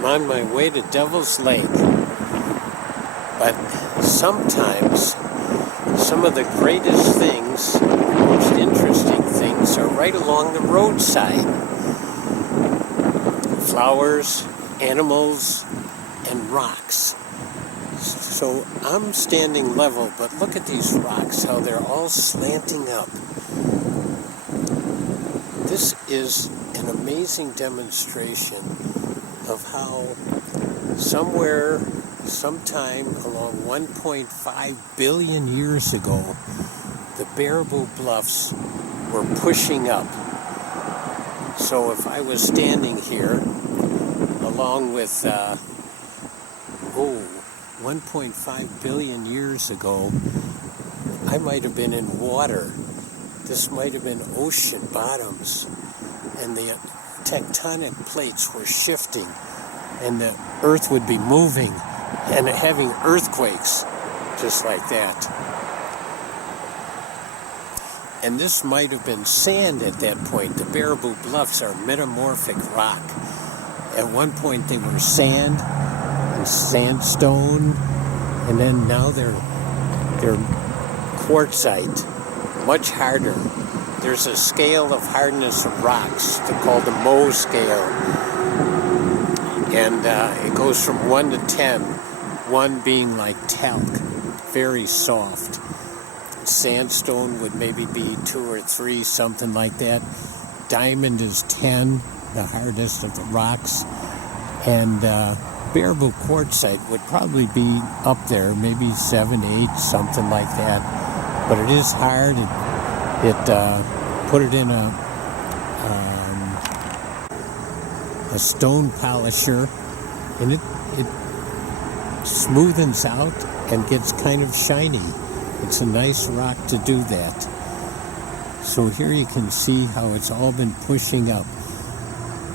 I'm on my way to Devil's Lake, but sometimes some of the greatest things, most interesting things, are right along the roadside. Flowers, animals, and rocks. So I'm standing level, but look at these rocks, how they're all slanting up. This is an amazing demonstration of how somewhere, sometime along 1.5 billion years ago, the Baraboo Bluffs were pushing up. So if I was standing here along with 1.5 billion years ago, I might have been in water. This might have been ocean bottoms, and the tectonic plates were shifting, and the earth would be moving and having earthquakes just like that. And this might have been sand at that point. The Baraboo Bluffs are metamorphic rock. At one point they were sand and sandstone, and then now they're quartzite, much harder. There's a scale of hardness of rocks called the Mohs scale, and it goes from 1 to 10, 1 being like talc, very soft. Sandstone would maybe be 2 or 3, something like that. Diamond is 10, the hardest of the rocks, and Baraboo quartzite would probably be up there, maybe 7, 8, something like that. But it is hard. It put it in a stone polisher, and it smoothens out and gets kind of shiny. It's a nice rock to do that. So here you can see how it's all been pushing up.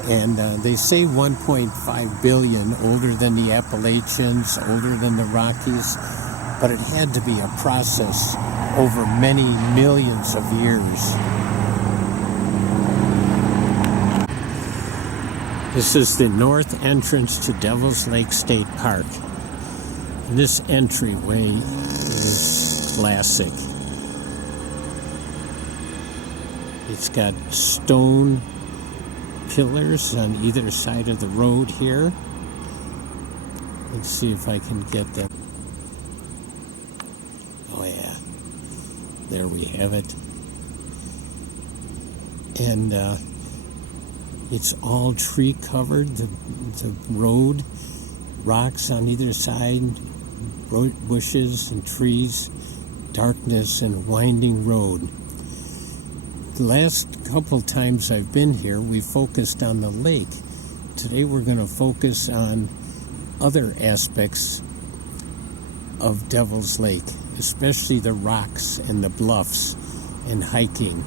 And they say 1.5 billion, older than the Appalachians, older than the Rockies, but it had to be a process over many millions of years. This is the north entrance to Devil's Lake State Park. And this entryway is classic. It's got stone pillars on either side of the road here. Let's see if I can get them. Oh yeah, there we have it. And it's all tree covered, the road, rocks on either side, bushes and trees, darkness, and a winding road. The last couple times I've been here, we focused on the lake. Today we're going to focus on other aspects of Devil's Lake, especially the rocks and the bluffs and hiking.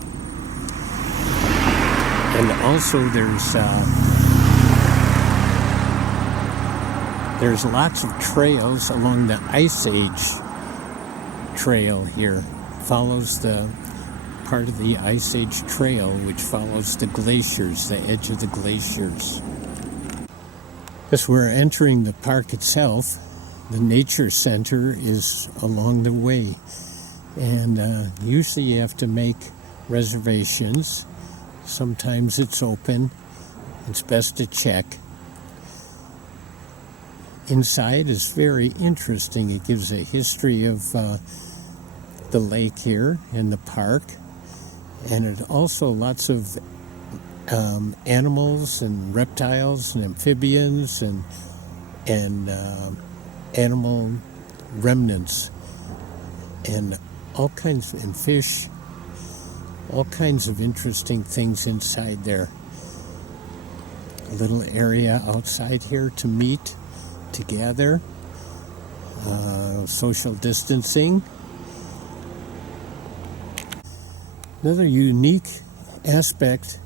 And also there's lots of trails along the Ice Age trail here. Follows the part of the Ice Age trail, which follows the glaciers, the edge of the glaciers. As we're entering the park itself, the nature center is along the way, and usually you have to make reservations. Sometimes it's open. It's best to check. Inside is very interesting. It gives a history of the lake here and the park, and it also lots of animals and reptiles and amphibians and animal remnants and all kinds, and fish, all kinds of interesting things inside there. A little area outside here to meet, to gather, social distancing. Another unique aspect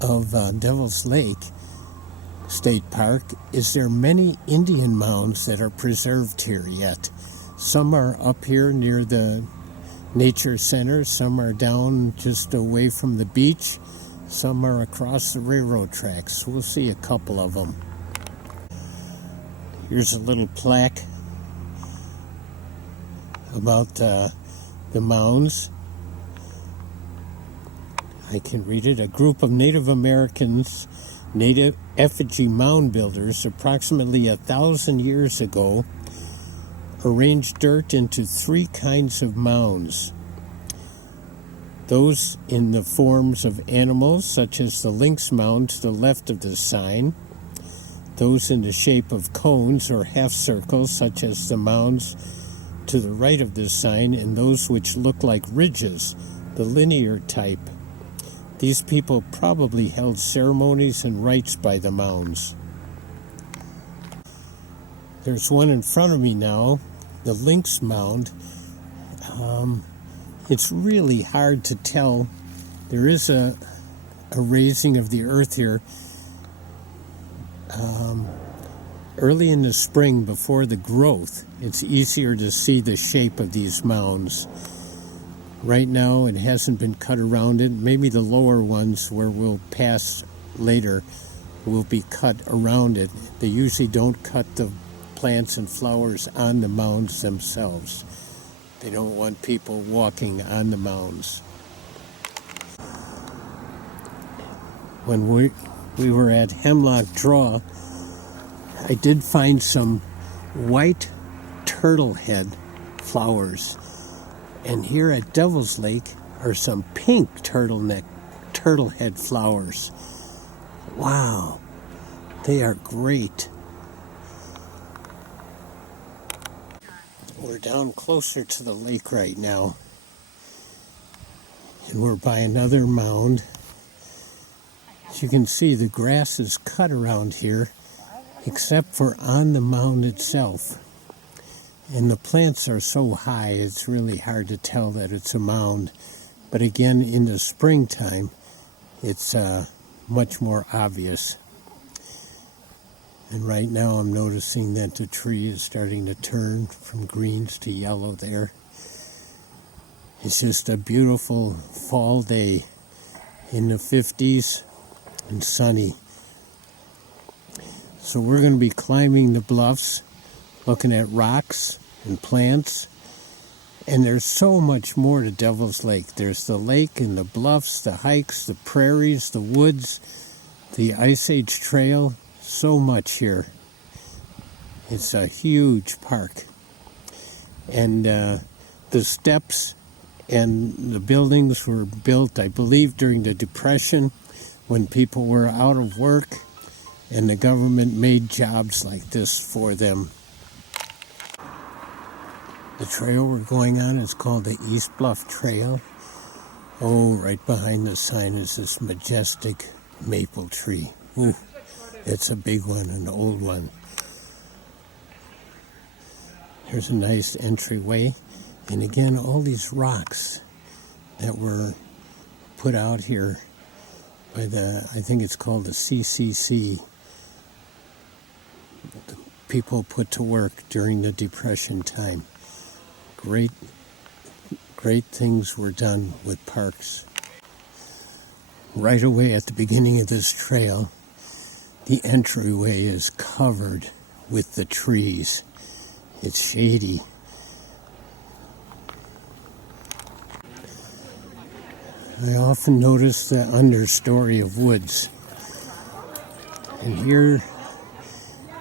of Devil's Lake State Park is there are many Indian mounds that are preserved here yet. Some are up here near the nature center, some are down just away from the beach, some are across the railroad tracks. We'll see a couple of them. Here's a little plaque about the mounds. I can read it. A group of Native Americans, native effigy mound builders, approximately 1,000 years ago, arranged dirt into three kinds of mounds. Those in the forms of animals, such as the lynx mound to the left of the sign. Those in the shape of cones or half circles, such as the mounds to the right of the sign, and those which look like ridges, the linear type. These people probably held ceremonies and rites by the mounds. There's one in front of me now, the lynx mound. It's really hard to tell. There is a raising of the earth here. Early in the spring, before the growth, it's easier to see the shape of these mounds. Right now, it hasn't been cut around it. Maybe the lower ones, where we'll pass later, will be cut around it. They usually don't cut the plants and flowers on the mounds themselves. They don't want people walking on the mounds. When we were at Hemlock Draw, I did find some white turtle head flowers. And here at Devil's Lake are some pink turtle head flowers. Wow, they are great. We're down closer to the lake right now. And we're by another mound. As you can see, the grass is cut around here, except for on the mound itself. And the plants are so high, it's really hard to tell that it's a mound. But again, in the springtime, it's much more obvious. And right now I'm noticing that the tree is starting to turn from greens to yellow there. It's just a beautiful fall day in the 50s and sunny. So we're going to be climbing the bluffs, looking at rocks and plants. And there's so much more to Devil's Lake. There's the lake and the bluffs, the hikes, the prairies, the woods, the Ice Age Trail. So much here. It's a huge park. And the steps and the buildings were built, I believe, during the Depression, when people were out of work and the government made jobs like this for them. The trail we're going on is called the East Bluff Trail. Oh, right behind the sign is this majestic maple tree. Ooh, it's a big one, an old one. There's a nice entryway. And again, all these rocks that were put out here by I think it's called the CCC. The people put to work during the Depression time. Great things were done with parks. Right away at the beginning of this trail, the entryway is covered with the trees. It's shady. I often notice the understory of woods. And here,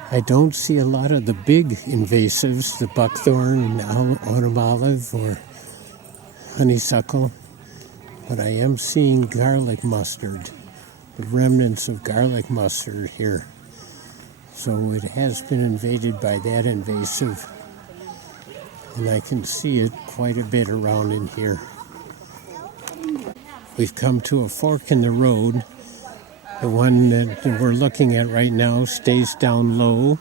I don't see a lot of the big invasives, the buckthorn and autumn olive or honeysuckle, but I am seeing garlic mustard, the remnants of garlic mustard here. So it has been invaded by that invasive, and I can see it quite a bit around in here. We've come to a fork in the road. The one that we're looking at right now stays down low,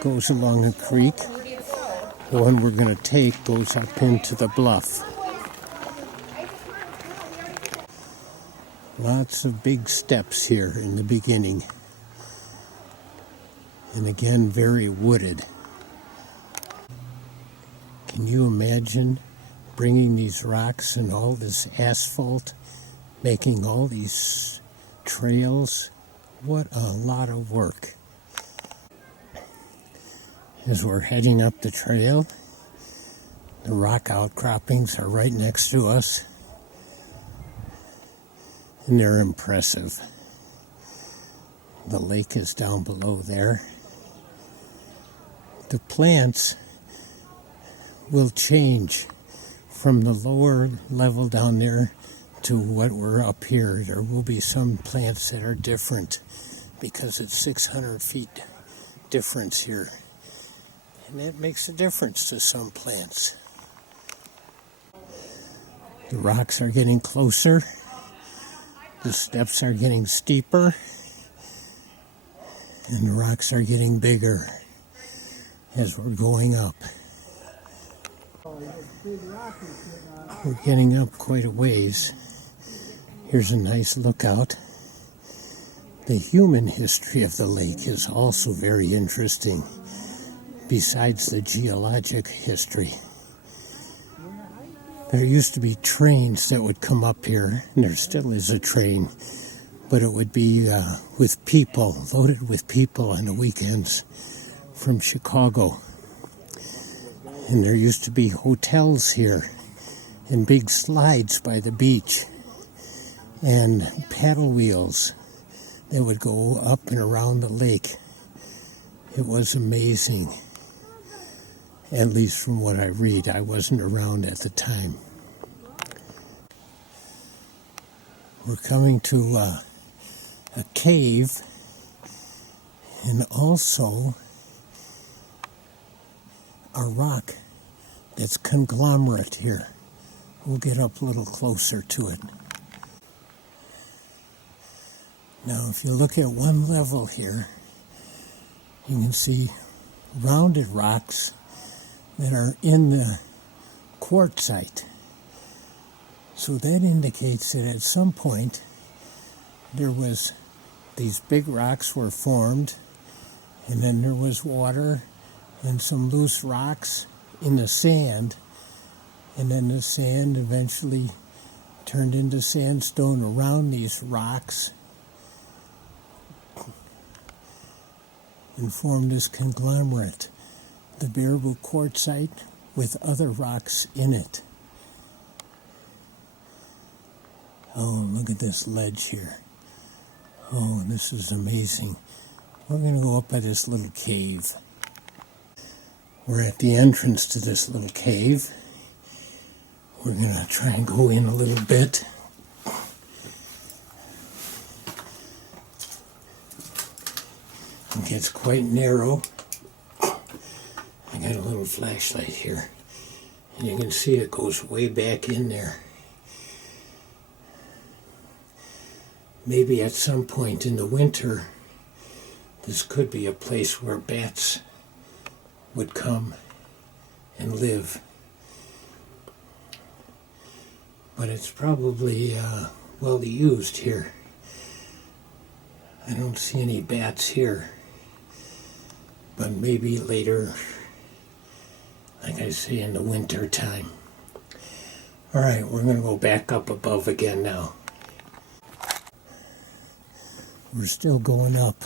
goes along a creek. The one we're going to take goes up into the bluff. Lots of big steps here in the beginning. And again, very wooded. Can you imagine bringing these rocks and all this asphalt, making all these trails? What a lot of work. As we're heading up the trail, the rock outcroppings are right next to us, and they're impressive. The lake is down below there. The plants will change from the lower level down there to what we're up here. There will be some plants that are different because it's 600 feet difference here. And that makes a difference to some plants. The rocks are getting closer. The steps are getting steeper. And the rocks are getting bigger as we're going up. We're getting up quite a ways. Here's a nice lookout. The human history of the lake is also very interesting, besides the geologic history. There used to be trains that would come up here, and there still is a train, but it would be with people, loaded with people on the weekends from Chicago. And there used to be hotels here, and big slides by the beach, and paddle wheels that would go up and around the lake. It was amazing, at least from what I read. I wasn't around at the time. We're coming to a cave, and also a rock that's conglomerate here. We'll get up a little closer to it. Now, if you look at one level here, you can see rounded rocks that are in the quartzite. So that indicates that at some point there was, these big rocks were formed, and then there was water and some loose rocks in the sand, and then the sand eventually turned into sandstone around these rocks and formed this conglomerate, the Baraboo quartzite with other rocks in it. Oh, look at this ledge here. Oh, this is amazing. We're going to go up by this little cave. We're at the entrance to this little cave. We're going to try and go in a little bit. It gets quite narrow. I got a little flashlight here, and you can see it goes way back in there. Maybe at some point in the winter, this could be a place where bats would come and live. But it's probably well used here. I don't see any bats here, but maybe later, like I say, in the winter time. All right, we're going to go back up above again now. We're still going up.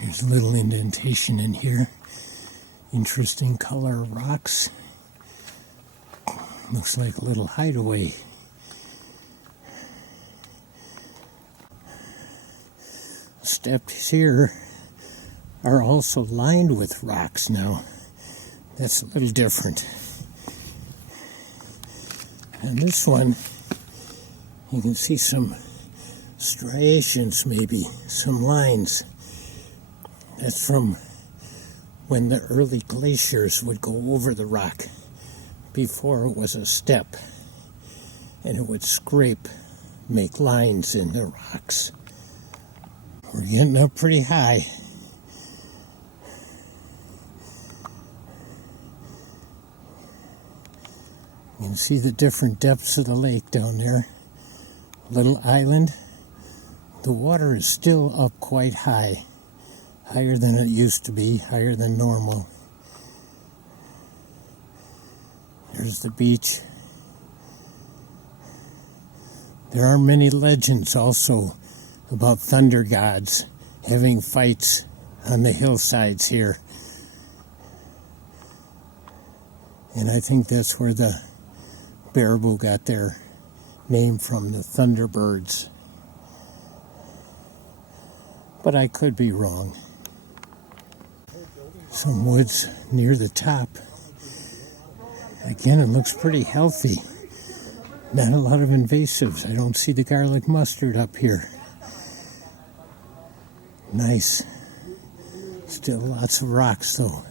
There's a little indentation in here. Interesting color of rocks. Looks like a little hideaway. Steps here are also lined with rocks now. That's a little different. And this one, you can see some striations, maybe some lines. That's from when the early glaciers would go over the rock before it was a step, and it would scrape, make lines in the rocks. We're getting up pretty high. You can see the different depths of the lake down there. Little island. The water is still up quite high. Higher than it used to be, higher than normal. There's the beach. There are many legends also about thunder gods having fights on the hillsides here. And I think that's where the baraboo got their name from, the thunderbirds. But I could be wrong. Some woods near the top. Again, it looks pretty healthy. Not a lot of invasives. I don't see the garlic mustard up here. Nice. Still lots of rocks though.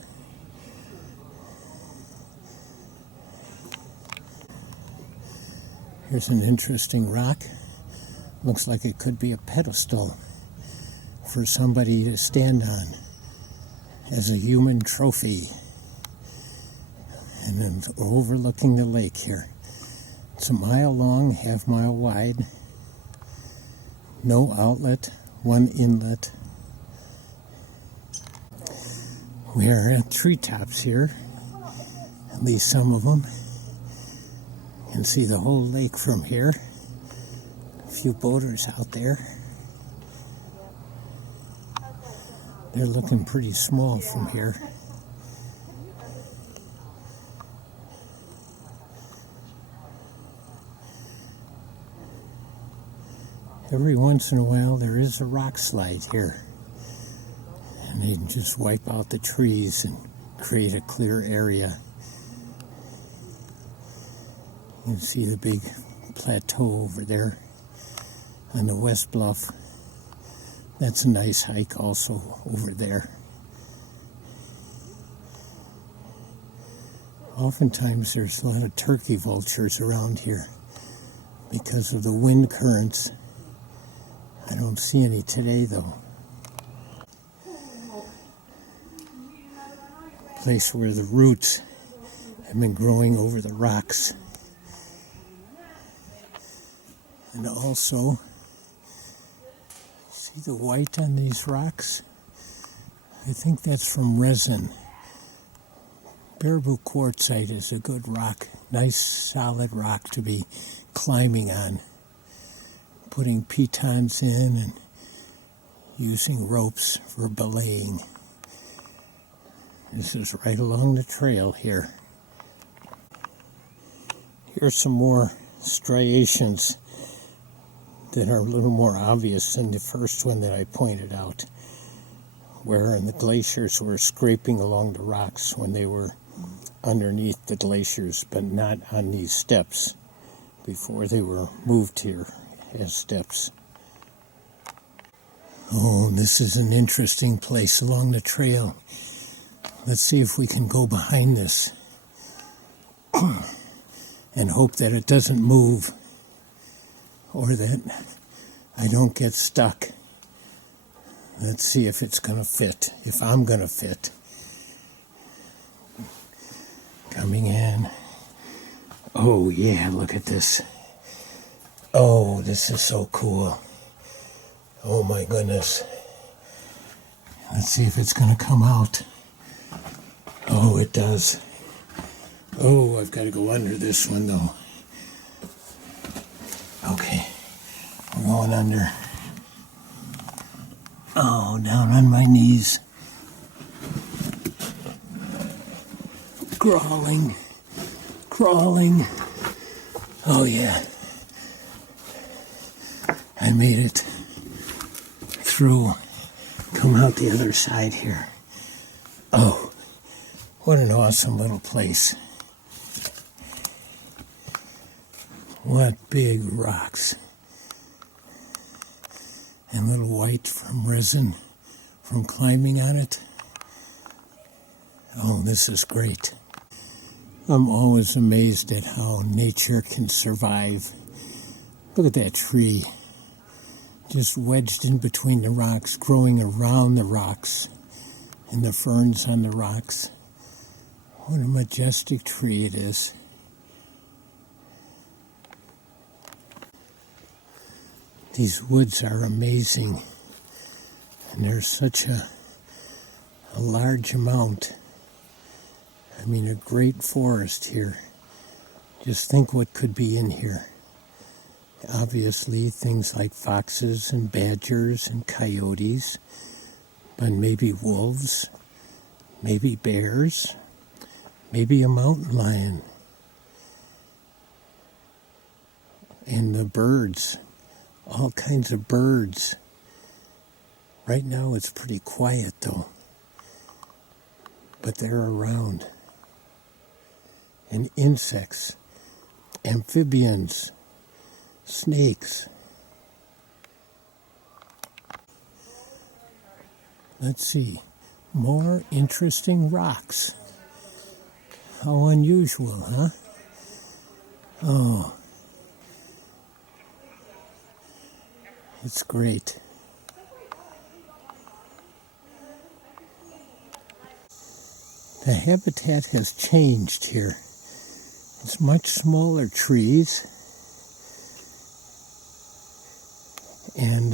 Here's an interesting rock. Looks like it could be a pedestal for somebody to stand on as a human trophy. And then overlooking the lake here. It's a mile long, half-mile wide. No outlet, one inlet. We are at treetops here, at least some of them. You can see the whole lake from here. A few boaters out there. They're looking pretty small from here. Every once in a while there is a rock slide here. And they can just wipe out the trees and create a clear area. You can see the big plateau over there on the west bluff. That's a nice hike also over there. Oftentimes there's a lot of turkey vultures around here because of the wind currents. I don't see any today though. Place where the roots have been growing over the rocks. And also, see the white on these rocks? I think that's from resin. Baraboo quartzite is a good rock, nice solid rock to be climbing on. Putting pitons in and using ropes for belaying. This is right along the trail here. Here's some more striations that are a little more obvious than the first one that I pointed out, where the glaciers were scraping along the rocks when they were underneath the glaciers, but not on these steps before they were moved here as steps. Oh, this is an interesting place along the trail. Let's see if we can go behind this and hope that it doesn't move or that I don't get stuck. Let's see if it's going to fit, if I'm going to fit. Coming in. Oh yeah, look at this. Oh, this is so cool. Oh my goodness. Let's see if it's going to come out. Oh, it does. Oh, I've got to go under this one though. Okay, we're going under. Oh, down on my knees. Crawling. Crawling. Oh yeah. I made it through. Come out the other side here. Oh, what an awesome little place. What big rocks. And little white from resin from climbing on it. Oh, this is great. I'm always amazed at how nature can survive. Look at that tree. Just wedged in between the rocks, growing around the rocks, and the ferns on the rocks. What a majestic tree it is. These woods are amazing, and there's such a large amount. I mean, a great forest here. Just think what could be in here. Obviously, things like foxes and badgers and coyotes, but maybe wolves, maybe bears, maybe a mountain lion. And the birds, all kinds of birds. Right now it's pretty quiet though, but they're around. And insects, amphibians, snakes. Let's see, more interesting rocks. How unusual, huh? Oh, it's great. The habitat has changed here. It's much smaller trees, and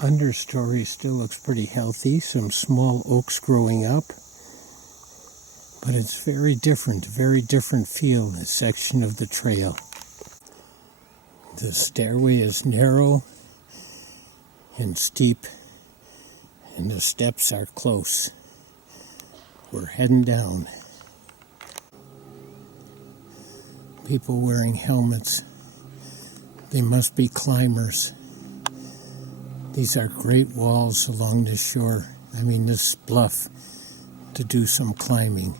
understory still looks pretty healthy. Some small oaks growing up, but it's very different feel, this section of the trail. The stairway is narrow and steep, and the steps are close. We're heading down. People wearing helmets. They must be climbers. These are great walls along the shore. I mean, this bluff to do some climbing.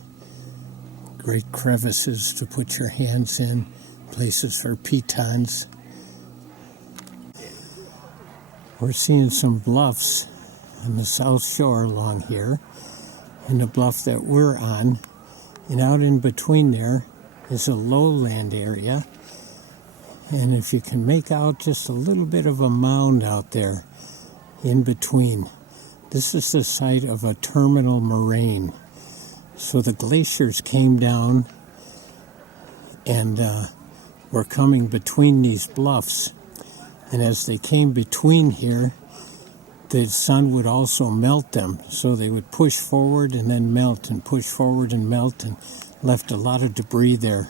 Great crevices to put your hands in, places for pitons. We're seeing some bluffs on the south shore along here, and the bluff that we're on, and out in between there is a lowland area, and if you can make out just a little bit of a mound out there in between, this is the site of a terminal moraine. So the glaciers came down and were coming between these bluffs, and as they came between here, the sun would also melt them, so they would push forward and then melt and push forward and melt, and left a lot of debris there.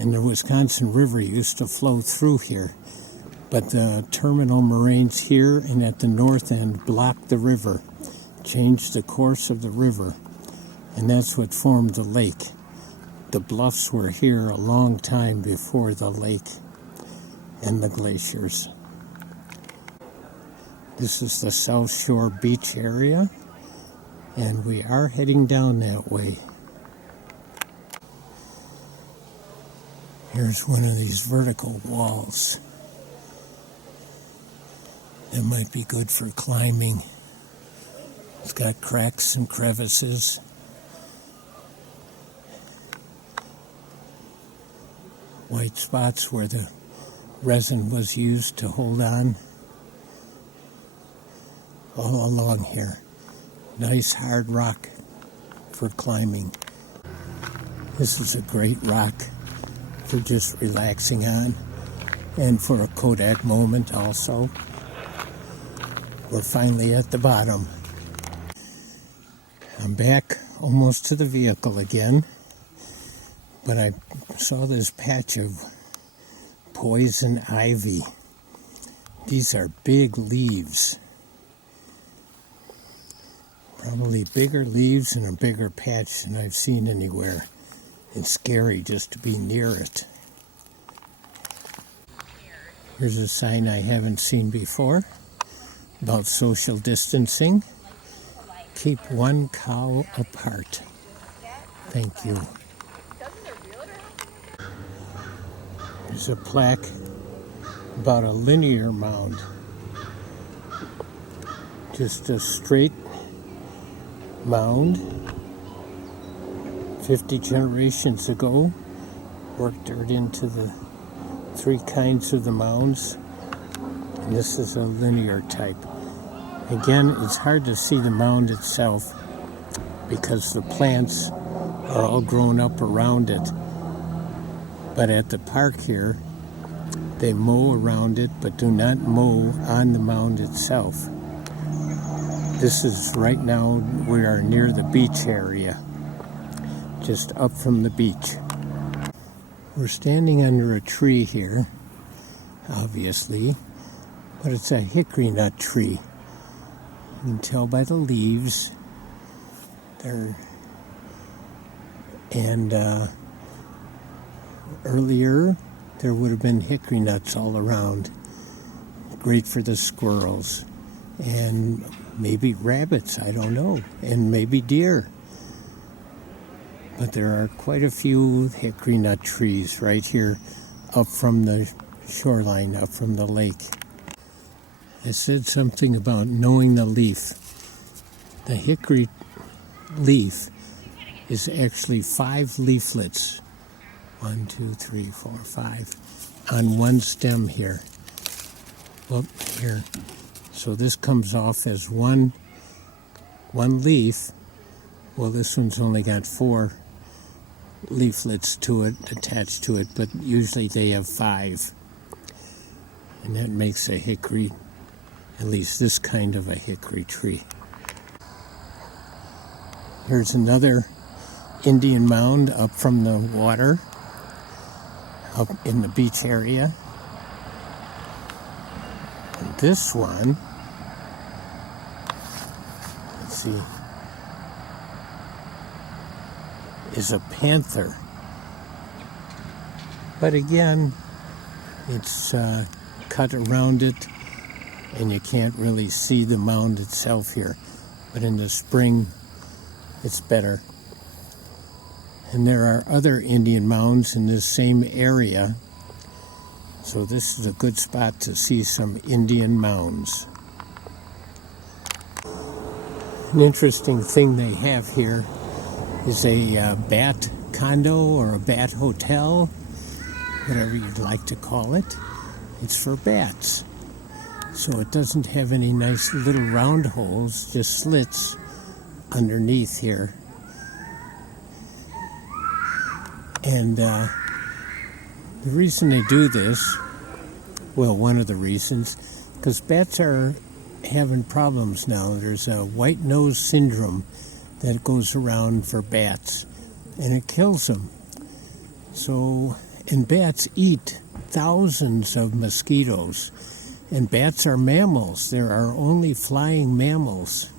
And the Wisconsin River used to flow through here, but the terminal moraines here and at the north end blocked the river, changed the course of the river, and that's what formed the lake. The bluffs were here a long time before the lake and the glaciers. This is the South Shore beach area, and we are heading down that way. Here's one of these vertical walls. It might be good for climbing. It's got cracks and crevices. White spots where the resin was used to hold on. All along here. Nice hard rock for climbing. This is a great rock for just relaxing on, and for a Kodak moment also. We're finally at the bottom. I'm back almost to the vehicle again, but I saw this patch of poison ivy. These are big leaves. Probably bigger leaves and a bigger patch than I've seen anywhere. It's scary just to be near it. Here's a sign I haven't seen before about social distancing. Keep one cow apart. Thank you. There's a plaque about a linear mound. Just a straight mound. 50 generations ago, worked dirt into the three kinds of the mounds. And this is a linear type. Again, it's hard to see the mound itself because the plants are all grown up around it. But at the park here, they mow around it but do not mow on the mound itself. This is right now, we are near the beach area, just up from the beach. We're standing under a tree here, obviously, but it's a hickory nut tree. can tell by the leaves. Earlier there would have been hickory nuts all around. Great for the squirrels. And maybe rabbits, I don't know. And maybe deer. But there are quite a few hickory nut trees right here up from the shoreline, up from the lake. I said something about knowing the leaf. The hickory leaf is actually 5 leaflets. 1, 2, 3, 4, 5 on one stem here. Well, here. So this comes off as one leaf. Well, this one's only got 4 leaflets to it, attached to it, but usually they have 5. And that makes a hickory, at least this kind of a hickory tree. Here's another Indian mound up from the water, up in the beach area. And this one, let's see, is a panther. But again, it's cut around it, and you can't really see the mound itself here. But in the spring, it's better. And there are other Indian mounds in this same area. So this is a good spot to see some Indian mounds. An interesting thing they have here is a bat condo or a bat hotel, whatever you'd like to call it. It's for bats. So it doesn't have any nice little round holes, just slits underneath here. And the reason they do this, well, one of the reasons, because bats are having problems now. There's a white nose syndrome that goes around for bats, and it kills them. So, and bats eat thousands of mosquitoes, and bats are mammals. There are only flying mammals.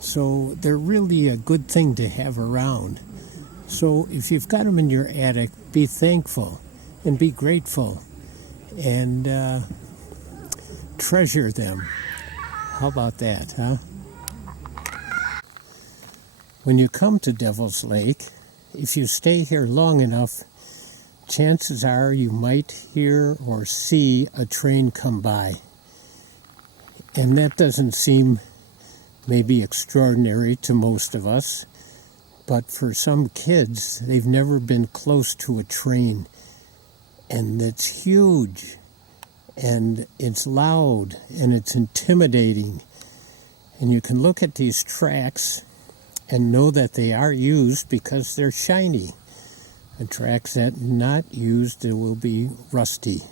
So they're really a good thing to have around. So if you've got them in your attic, be thankful and be grateful and treasure them. How about that, huh? When you come to Devil's Lake, if you stay here long enough, chances are you might hear or see a train come by. And that doesn't seem maybe extraordinary to most of us, but for some kids, they've never been close to a train. And it's huge, and it's loud, and it's intimidating. And you can look at these tracks and know that they are used because they're shiny. And tracks that are not used, they will be rusty.